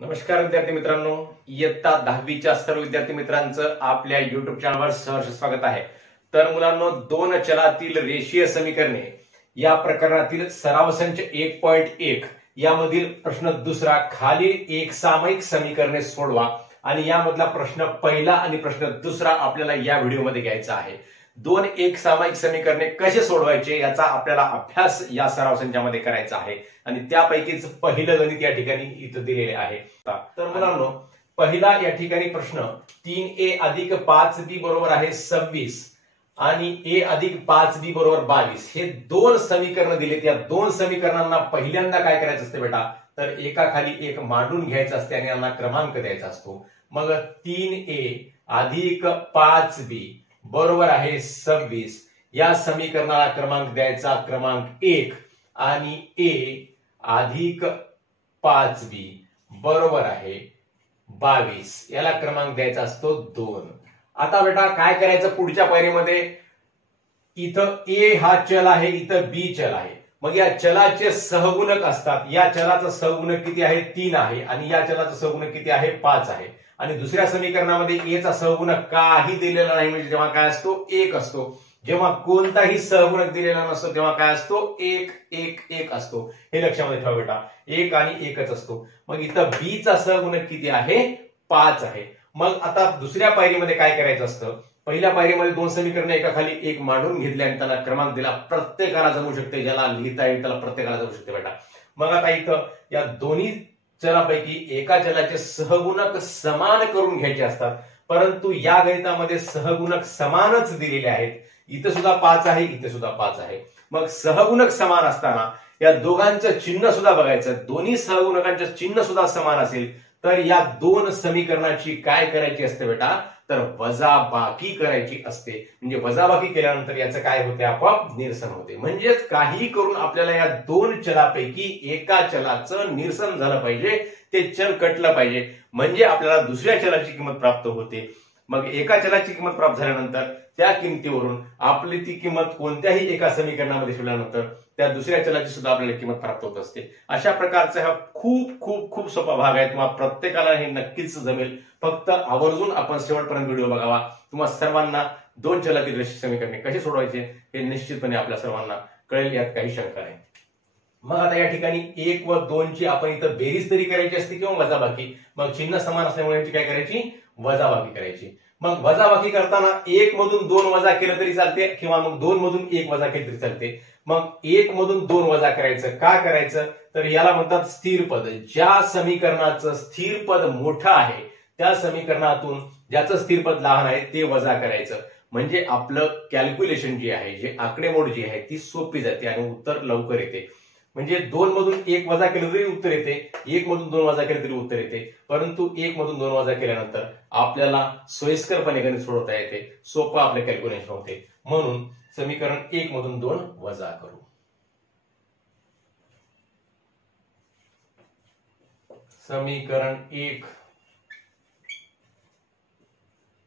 नमस्कार विद्यार्थी मित्रांनो, इयत्ता 10वीच्या सर्व विद्यार्थी मित्रांचं आपल्या युट्यूब चॅनलवर सहर्ष स्वागत आहे। तर मुलांनो, दोन चलातील रेषीय समीकरणे या प्रकरणातील सराव संच 1.1 यामधील प्रश्न दुसरा, खाली एक सामायिक समीकरणे सोडवा आणि यामधला प्रश्न पहिला आणि प्रश्न दुसरा आपल्याला या व्हिडिओमध्ये घ्यायचा आहे। दोन एक सामायिक समीकरणे कसे सोडवायचे याचा आपल्याला अभ्यास या सराव संचामध्ये करायचा आहे आणि त्यापैकीच पहिलं गणित या ठिकाणी इथं दिलेले आहे। तर मुलांनो, पहिला या ठिकाणी प्रश्न 3a अधिक 5b बरोबर आहे 26 आणि a अधिक 5b बरोबर 22 हे दोन समीकरण दिलेत। या दोन समीकरणांना पहिल्यांदा काय करायचं असते बेटा, तर एकाखाली एक मांडून घ्यायचं असते आणि यांना क्रमांक द्यायचा असतो। मग 3a अधिक 5b बरोबर आहे 26 या समीकरणाला क्रमांक द्यायचा क्रमांक 1 आणि a अधिक 5b बरोबर आहे 22 याला क्रमांक द्यायचा असतो 2। आता बेटा काय करायचं पुढच्या पायरीमध्ये, इथं a हा चल आहे, इथं b चल आहे। मग या चलाचे सहगुणक असतात। या चलाचा सहगुणक किती आहे 3 आहे आणि या चलाचा सहगुणक किती आहे 5 आहे। आणि दुसऱ्या समीकरणामध्ये a चा सहगुणक काही दिलेला नाही, म्हणजे जेव्हा काय असतो 1 असतो। जेव्हा कोणताही सहगुणक दिलेला नसतो तेव्हा काय असतो 1 1 1 असतो। हे लक्षामध्ये ठेवा बेटा, 1 आणि 1च असतो। मग इथं b चा सहगुणक किती आहे 5 आहे। मग आता दुसऱ्या पायरीमध्ये काय करायचं असतं, पहिल्या पायरीमध्ये दोन समीकरणे एकाखाली एक मांडून घेतले आणि त्याला क्रमांक दिला। प्रत्येकाला जमू शकते, ज्याला लिहिता येईल त्याला प्रत्येकाला जमू शकते बेटा। मग आता इथं या दोन्ही चलापैकी एका चलाचे सहगुणक समान करून घ्यायचे असतात, परंतु या गणितामध्ये सहगुणक समानच दिलेले आहेत। इथं सुद्धा 5 आहे, इथे सुद्धा 5 आहे। मग सहगुणक समान असताना या दोघांचं चिन्ह सुद्धा बघायचं। दोन्ही सहगुणकांचं चिन्ह सुद्धा समान असेल तर या दोन समीकरणाची काय करायची असते बेटा, तर वजाबाकी करायची असते। म्हणजे वजाबाकी केल्यानंतर याचं काय होते, आपोआप निरसन होते। म्हणजेच काही करून आपल्याला या दोन चलापैकी एका चलाचं निरसन झालं पाहिजे, ते चल कटलं पाहिजे, म्हणजे आपल्याला दुसऱ्या चलाची किंमत प्राप्त होते। मग एका चलाची किंमत प्राप्त झाल्यानंतर त्या किमतीवरून आपली ती किंमत कोणत्याही एका समीकरणामध्ये ठेवल्यानंतर त्या दुसऱ्या चलाची सुद्धा आपल्याला किंमत प्राप्त होत असते। अशा प्रकारचा हा खूप खूप खूप सोपा भाग आहे। तुम्हाला प्रत्येकाला हे नक्कीच जमेल, फक्त आवर्जून आपण शेवटपर्यंत व्हिडिओ बघावा। तुम्हाला सर्वांना दोन चलातील रेषीय समीकरणे कशी सोडवायचे हे निश्चितपणे आपल्या सर्वांना कळेल, यात काही शंका नाही। मग आता या ठिकाणी 1 व 2 ची आपण इथं बेरीज तरी करायची असते किंवा वजाबाकी। मग चिन्ह समान असल्यामुळे यांची काय करायची, वजाबाकी करायची। मग वजाबाकी करताना 1 मधून 2 वजा केलं तरी चालते किंवा मग 2 मधून 1 वजा केलं तरी चालते। मग 1 मधून 2 वजा करायचं, का करायचं, तर याला म्हणतात स्थिर पद। ज्या समीकरणाचं स्थिर पद मोठं आहे त्या समीकरणातून ज्याचं स्थिर पद लहान आहे ते वजा करायचं। म्हणजे आपलं कॅल्क्युलेशन जे आहे, जे आकडेमोड जी आहे ती सोपी जाते आणि उत्तर लवकर येते। म्हणजे 2 मधून 1 वजा केलं तरी उत्तर येते, 1 मधून 2 वजा केलं तरी उत्तर येते, परंतु 1 मधून 2 वजा केल्यानंतर आपल्याला सोयीस्करपणे गणित सोडवता येते, सोपं आपलं कॅल्क्युलेशन होते। म्हणून समीकरण 1 मधून 2 वजा करू। समीकरण 1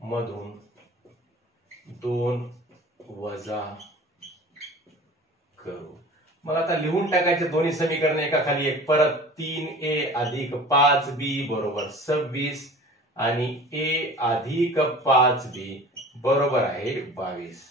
मधून 2 वजा करू। मग आता लिहून टाकायचे दोन्ही समीकरणे एकाखाली एक। परत 3a अधिक 5b बरोबर 26 आणि a अधिक 5b बरोबर आहे 22।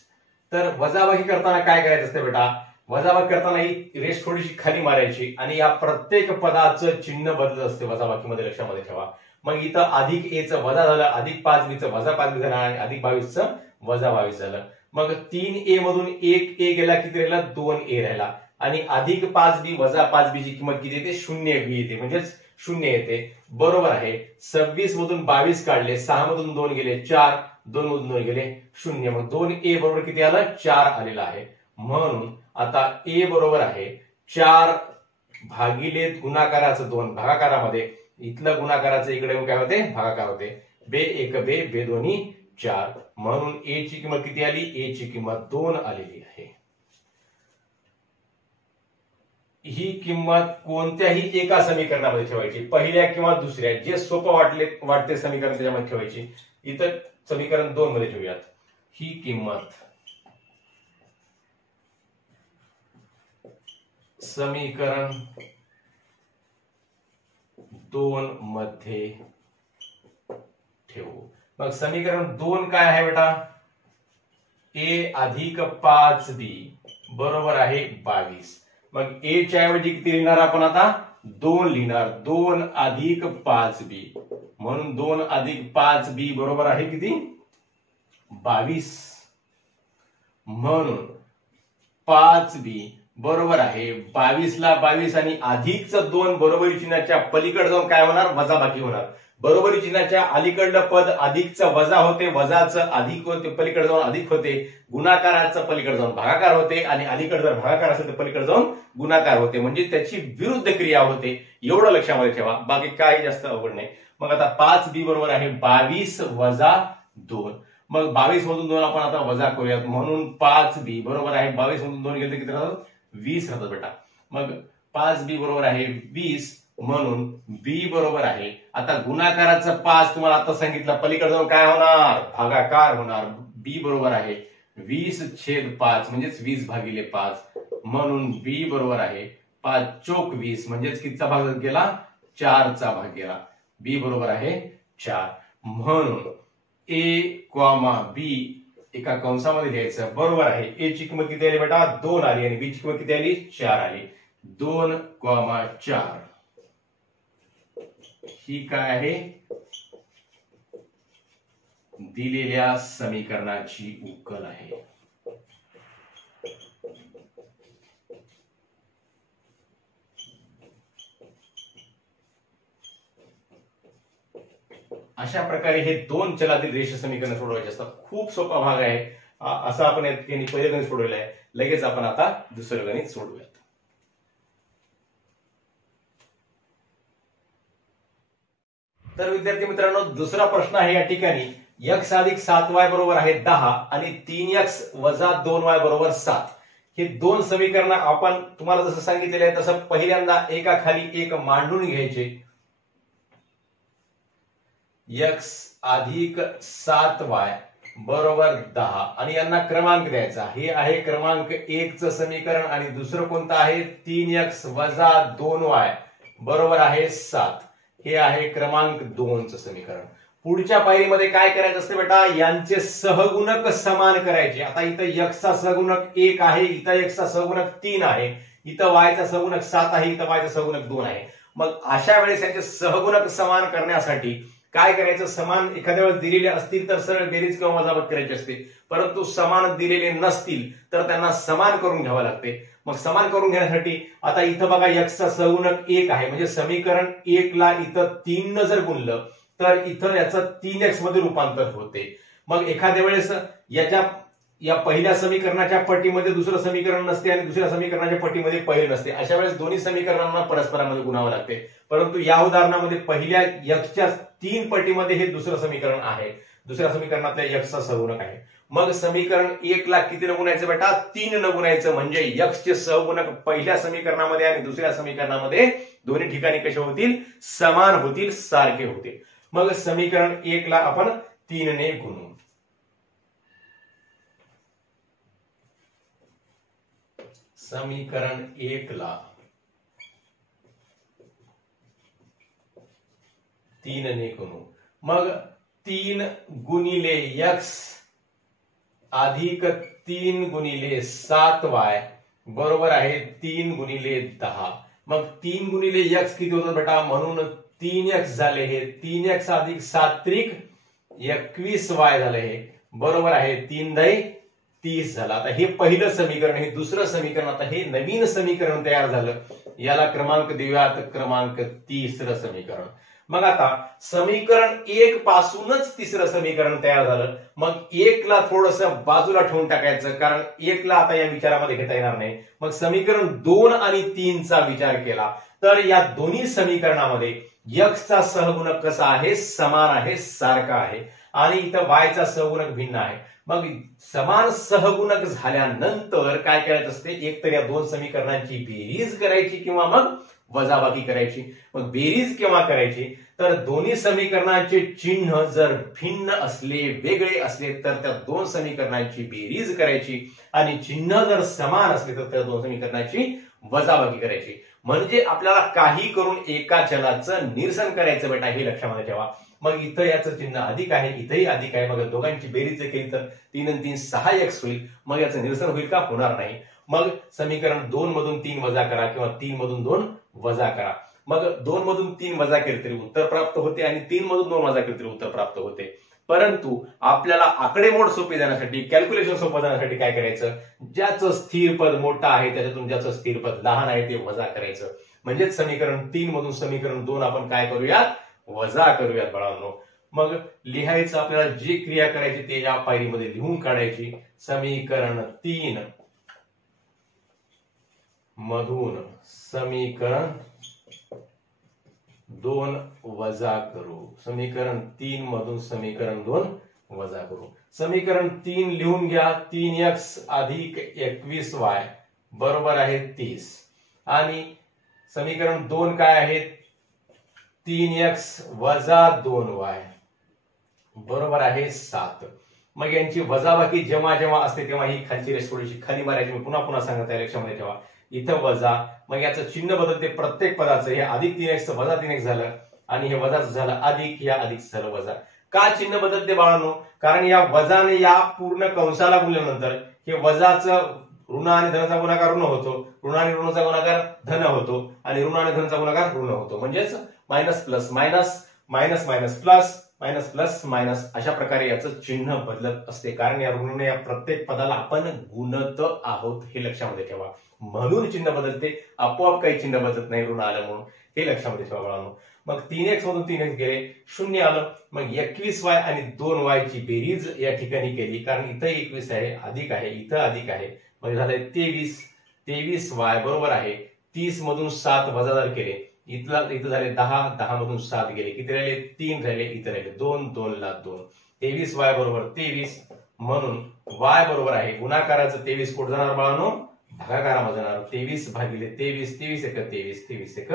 तर वजाबाकी करताना काय करायचं असते बेटा, वजाबाकी करताना ही रेष थोडीशी खाली मारायची आणि या प्रत्येक पदाचं चिन्ह बदलत असते वजाबाकीमध्ये, लक्षामध्ये ठेवा। मग इथं अधिक a चं वजा झालं, अधिक 5b चं वजा 5b झालं आणि अधिक 22 चं वजा 22 झालं। मग 3a मधून 1a गेला, किती राहिला 2a राहिला आणि अधिक 5b वजा 5b ची किंमत किती येते, 0b येते, म्हणजेच 0 येते। बरोबर आहे 26 मधून 22 काढले, 6 मधून 2 गेले 4, 2 मधून 2 गेले 0। मग 2a बरोबर किती आलं, 4 आलेला आहे। म्हणून आता a बरोबर आहे 4 भागिले गुणाकाराचं 2 भागाकारामध्ये, इथलं गुणाकाराचं इकडे काय होते, भागाकार होते। बे 1 बे, बे दोन्ही 4, म्हणून a ची किंमत किती आली, a ची किंमत 2 आलेली आहे। ही किंमत कोणत्याही एका समीकरणामध्ये ठेवायची, पहिल्या किंवा दुसऱ्या, जे सोपं वाटते समीकरण त्याच्यामध्ये ठेवायची। इथं समीकरण 2 मध्ये ठेवूयात। ही किंमत समीकरण 2 मध्ये ठेवू। मग समीकरण 2 काय आहे बेटा? a अधिक 5b बरोबर आहे 22। मग a च्या ऐवजी किती लिहिणार आपण आता? 2 लिहिणार। 2 अधिक 5b म्हणून 2 अधिक 5b बरोबर आहे किती? 22। म्हणून 5b बरोबर आहे 22 ला 22 आणि अधिकचं 2 बरोबरी चिन्हाच्या पलीकडे जाऊन काय होणार? वजाबाकी होणार। बरोबरी चिन्हाच्या अलीकडलं पद अधिकचं वजा होते, वजाचं अधिक होते, पलीकडे जाऊन अधिक होते, गुणाकाराचं पलीकडे जाऊन भागाकार होते आणि अलीकडे जर भागाकार असेल तर पलीकडे जाऊन गुणाकार होते, म्हणजे त्याची विरुद्ध क्रिया होते। एवढं लक्षामध्ये ठेवा, बाकी काही जास्त अवघड नाही। मग आता 5b बरोबर आहे 22 वजा 2। मग 22 मधून 2 आपण आता वजा करूयात, म्हणून 5b बरोबर आहे 22 मधून 2 गेले किती राहतात? 20 राहतात बेटा। मग 5b बरोबर आहे 20 म्हणून b बरोबर आहे, आता गुणाकाराचं 5 तुम्हाला आता सांगितलं, पलीकडे जाऊन काय होणार? भागाकार होणार। b बरोबर आहे 20/5 म्हणजेच 20 भागिले 5 म्हणून b बरोबर आहे 5 चोक 20 म्हणजेच कितीचा भाग गेला? 4 चा भाग गेला। b बरोबर आहे 4 म्हणून a, b एका कंसामध्ये लिहायचं बरोबर आहे। a ची किंमत किती आली बेटा? 2 आली आणि b ची किंमत किती आली? 4 आली। 2,4 ही काय आहे? दिलेल्या समीकरणाची उकल आहे। अशा प्रकारे हे 2 चलातील रेषीय समीकरण सोडवायचे असतात। खूप सोपा भाग आहे। असं आपण पहिले गणित सोडवलं आहे, लगेच आपण आता दुसरं गणित सोडवूयात। तर विद्यार्थी मित्रांनो, दुसरा प्रश्न आहे या ठिकाणी, x अधिक 7y बरोबर आहे 10 आणि 3x वजा 2y बरोबर 7 हे 2 समीकरण आपण तुम्हाला जसं सांगितलेलं आहे तसं पहिल्यांदा एकाखाली एक मांडून घ्यायचे। x अधिक 7y बरोबर 10 आणि यांना क्रमांक द्यायचा। हे आहे क्रमांक 1 चं समीकरण आणि दुसरं कोणतं आहे? 3x वजा 2y बरोबर आहे 7 हे आहे क्रमांक 2 चं समीकरण। पुढच्या पायरीमध्ये काय करायचं असते बेटा? यांचे सहगुणक समान करायचे। आता इथं x चा सहगुणक 1 आहे, इथं x चा सहगुणक 3 आहे, इथं y चा सहगुणक 7 आहे, इथं y चा सहगुणक 2 आहे। मग अशा वेळेस यांचे सहगुणक समान करण्यासाठी काय करायचं? समान एखाद्या वेळेस दिलेले असतील तर सरळ बेरीज किंवा वजाबाकी करायची असते, परंतु समान दिलेले नसतील तर त्यांना समान करून घ्यावं लागते। मग समान करून घेण्यासाठी आता इथं बघा x चा सहगुणक 1 आहे, म्हणजे समीकरण 1 ला इथं 3 न जर गुणलं तर इथं याचं 3x मध्ये रूपांतर होते। मग एखाद्या वेळेस या पहिल्या समीकरणाच्या पटीमध्ये दुसरं समीकरण नसते आणि दुसऱ्या समीकरणाच्या पटीमध्ये पहिले नसते, अशा वेळेस दोन्ही समीकरणांना परस्परांमध्ये गुणावं लागते। परंतु या उदाहरणामध्ये पहिल्या x च्या 3 पटीमध्ये हे दुसरं समीकरण आहे, दुसऱ्या समीकरणातल्या x चा सहगुणक आहे। मग समीकरण 1 ला किती न गुणायचं बेटा? 3 न गुणायचं, म्हणजे x चे सहगुणक पहिल्या समीकरणामध्ये आणि दुसऱ्या समीकरणामध्ये दोन्ही ठिकाणी कसे होतील? समान होतील, सारखे होतील। मग समीकरण 1 ला आपण 3 ने गुणू। समीकरण 1 ला 3 ने गुणू। मग 3 गुणिले x अधिक 3 गुणिले 7y बरोबर आहे 3 गुणिले 10। मग 3 गुणिले x किती होतं बेटा? म्हणून 3x झाले हे 3x अधिक 7 त्रिक 21y झाले हे बरोबर आहे 3 × 30 झाला। आता हे पहिलं समीकरण, हे दुसरं समीकरण, आता हे नवीन समीकरण तयार झालं, याला क्रमांक देऊयात क्रमांक 3रं समीकरण। मग आता समीकरण 1 पासूनच तिसरं समीकरण तयार झालं। मग 1 ला थोडंसं बाजूला ठेवून टाकायचं, कारण 1 ला आता या विचारामध्ये घेता येणार नाही। मग समीकरण 2 आणि 3 चा विचार केला तर या दोन्ही समीकरणामध्ये x चा सहगुणक कसा आहे? समान आहे, सारखा आहे, आणि इथं y चा सहगुणक भिन्न आहे। मग समान सहगुणक झाल्यानंतर काय करायचं असते? एक तर या दोन समीकरणांची बेरीज करायची किंवा मग वजाबाकी करायची। मग बेरीज केव्हा करायची? तर दोन्ही समीकरणांचे चिन्ह जर भिन्न असले, वेगळे असले तर त्या दोन समीकरणांची बेरीज करायची, आणि चिन्ह जर समान असले तर त्या दोन समीकरणांची वजाबाकी करायची। म्हणजे आपल्याला काही करून एका चलाचं निरसन करायचं बेटा, हे लक्षामध्ये ठेवा. मग इथं याचं चिन्ह अधिक आहे, इथंही अधिक आहे. मग दोघांची बेरीज जर केली तर 3 आणि 3 6x होईल. मग याचं निरसन होईल का? होणार नाही. मग समीकरण 2 मधून 3 वजा करा किंवा 3 मधून 2 वजा करा. मग 2 मधून 3 वजा केले तरी उत्तर प्राप्त होते आणि 3 मधून 2 वजा केले तरी उत्तर प्राप्त होते. परंतु आपल्याला आकडेमोड सोपी जाण्यासाठी, कॅल्क्युलेशन सोपं जाण्यासाठी काय करायचं? ज्याचं स्थिर पद मोठा आहे त्याच्यातून ज्याचं स्थिर पद लहान आहे ते वजा करायचं. म्हणजेच समीकरण 3 मधून समीकरण 2 आपण काय करूयात? वजा करूयात बाळांनो. मग लिहायचं आपल्याला, जी क्रिया करायची ते या पायरीमध्ये लिहून काढायची. समीकरण 3 मधून समीकरण 2 वजा करू. समीकरण 3 मधून समीकरण 2 वजा करू. समीकरण 3 लिहून घ्या. 3x अधिक 21y बरोबर आहे 30. आणि समीकरण 2 काय आहे? 3x वजा 2y बरोबर आहे 7. मग यांची वजाबाकी जेव्हा जेव्हा असते तेव्हा ही खालची रेष थोडीशी खाली मारायची. मी पुन्हा पुन्हा सांगत आहे, लक्षामध्ये ठेवा. इथं वजा, मग याचं चिन्ह बदलते प्रत्येक पदाचं. हे अधिक 3x वजा 3x झालं आणि हे वजा झालं अधिक, या अधिक झालं वजा. का चिन्ह बदलते बाळांनो? कारण या वजाने या पूर्ण कंसाला गुणल्यानंतर हे वजाचं ऋण आणि धनाचा गुणाकार ऋण होतो, ऋण आणि ऋणाचा गुणाकार धन होतो आणि ऋण आणि धनाचा गुणाकार ऋण होतो. म्हणजेच minus plus minus, minus minus plus, minus plus minus, अशा प्रकारे याचं चिन्ह बदलत असते. कारण या ऋणाने या प्रत्येक पदाला आपण गुणत आहोत, हे लक्षामध्ये ठेवा. म्हणून चिन्ह बदलते, आपोआप काही चिन्ह बदलत नाही ऋण आलं म्हणून, हे लक्षामध्ये ठेवा बाळांनो. मग 3x मधून 3x गेले, 0 आलं. मग 21y आणि 2y ची बेरीज या ठिकाणी केली, कारण इथं 21 आहे, अधिक आहे, इथं अधिक आहे. मग झालंय 23. 23y बरोबर आहे 30 मधून 7 वजा जर केले, इथं झाले 10. 10 मधून 7 गेले, किती राहिले? 3 राहिले, इथं राहिले 2. 2 ला 2. 23y बरोबर 23. म्हणून y बरोबर आहे, गुणाकाराचं 23 कुठं जाणार बाळांनो? भागाकारामध्ये जाणार. 23 भागिले 23, 23 एक 23, 23 एक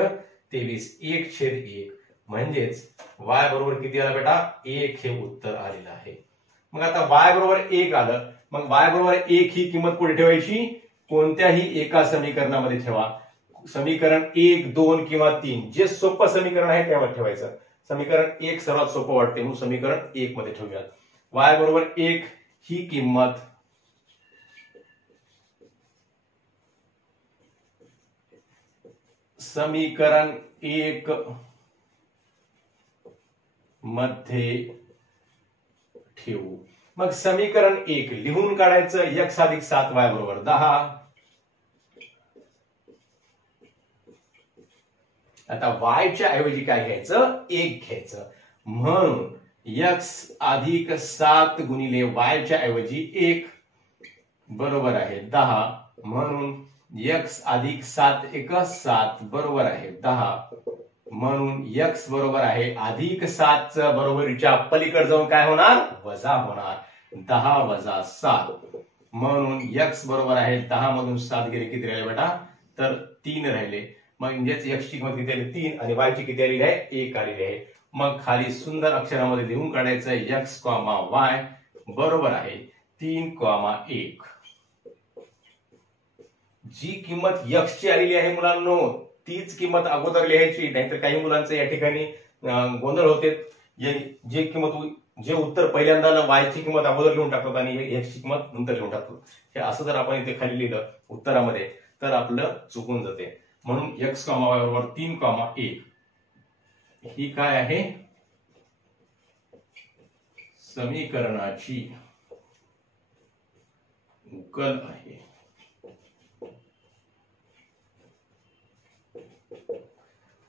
23, 1/1. म्हणजेच y बरोबर किती आला बेटा? 1 हे उत्तर आलेलं आहे. मग आता y बरोबर 1 आलं. मग y बरोबर 1 ही किंमत कुठे ठेवायची? कोणत्याही एका समीकरणामध्ये ठेवा. समीकरण 1, 2 किंवा 3 जे सोपं समीकरण आहे त्यामध्ये ठेवायचं. समीकरण 1 सर्वात सोपं वाटते म्हणून समीकरण 1 मध्ये ठेवूयात. y बरोबर 1 ही किंमत समीकरण 1 मध्ये ठेवू. मग समीकरण 1 लिहून काढायचं. x अधिक 7y बरोबर 10. आता y च्या ऐवजी काय घ्यायचं? 1 घ्यायचं. म्हणून x अधिक 7 गुणिले y च्या ऐवजी 1 बरोबर आहे 10. म्हणून x अधिक 7 एक 7 बरोबर आहे 10. म्हणून x बरोबर आहे अधिक 7 बरोबरीच्या पलीकडे जाऊन काय होणार? वजा होणार. 10 वजा 7. म्हणून x बरोबर आहे 10 मधून 7 गेले, किती राहिले बेटा? तर 3 राहिले. म्हणजेच x ची किंमत किती आली? 3 आणि y ची किती आलेली आहे? 1 आलेली आहे. मग खाली सुंदर अक्षरामध्ये लिहून काढायचं x, y बरोबर आहे 3, 1. जी किंमत x ची आलेली आहे मुलांनो, तीच किंमत अगोदर लिहायची, नाहीतर काही मुलांचे या ठिकाणी गोंधळ होते. जे उत्तर पहिल्यांदा y ची किंमत अगोदर लिहून टाकतात आणि x ची किंमत नंतर लिहून टाकतात. हे असं जर आपण इथे खाली लिहिलं उत्तरामध्ये तर आपलं चुकून जाते. म्हणून x, y बरोबर 3, 1 ही काय आहे? समीकरणाची उकल आहे.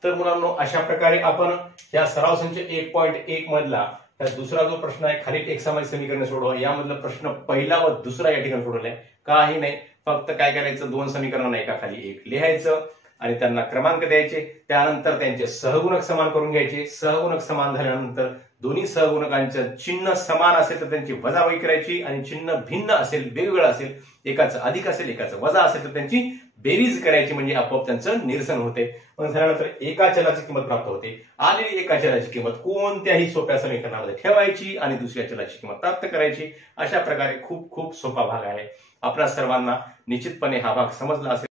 तर मुलांनो, अशा प्रकारे आपण या सराव संच 1.1 मधला दुसरा जो प्रश्न आहे, खालील एक सामान्य समीकरण सोडवा, यामधला प्रश्न पहिला व दुसरा या ठिकाणी सोडवलाय. काही नाही, फक्त काय करायचं? 2 समीकरणांना एका खाली एक लिहायचं आणि त्यांना क्रमांक द्यायचे. त्यानंतर त्यांचे सहगुणक समान करून घ्यायचे. सहगुणक समान झाल्यानंतर दोन्ही सहगुणकांचं चिन्ह समान असेल तर त्यांची वजाबाकी करायची आणि चिन्ह भिन्न असेल, वेगवेगळं असेल, एकाचं अधिक असेल एकाचं वजा असेल तर त्यांची बेरीज करायची, म्हणजे आपोआप त्यांचं निरसन होते. मग झाल्यानंतर एका चलाची किंमत प्राप्त होते. आलेली एका चलाची किंमत कोणत्याही सोप्या समीकरणामध्ये ठेवायची आणि दुसऱ्या चलाची किंमत प्राप्त करायची. अशा प्रकारे खूप खूप सोपा भाग आहे. आपल्या सर्वांना निश्चितपणे हा भाग समजला असेल.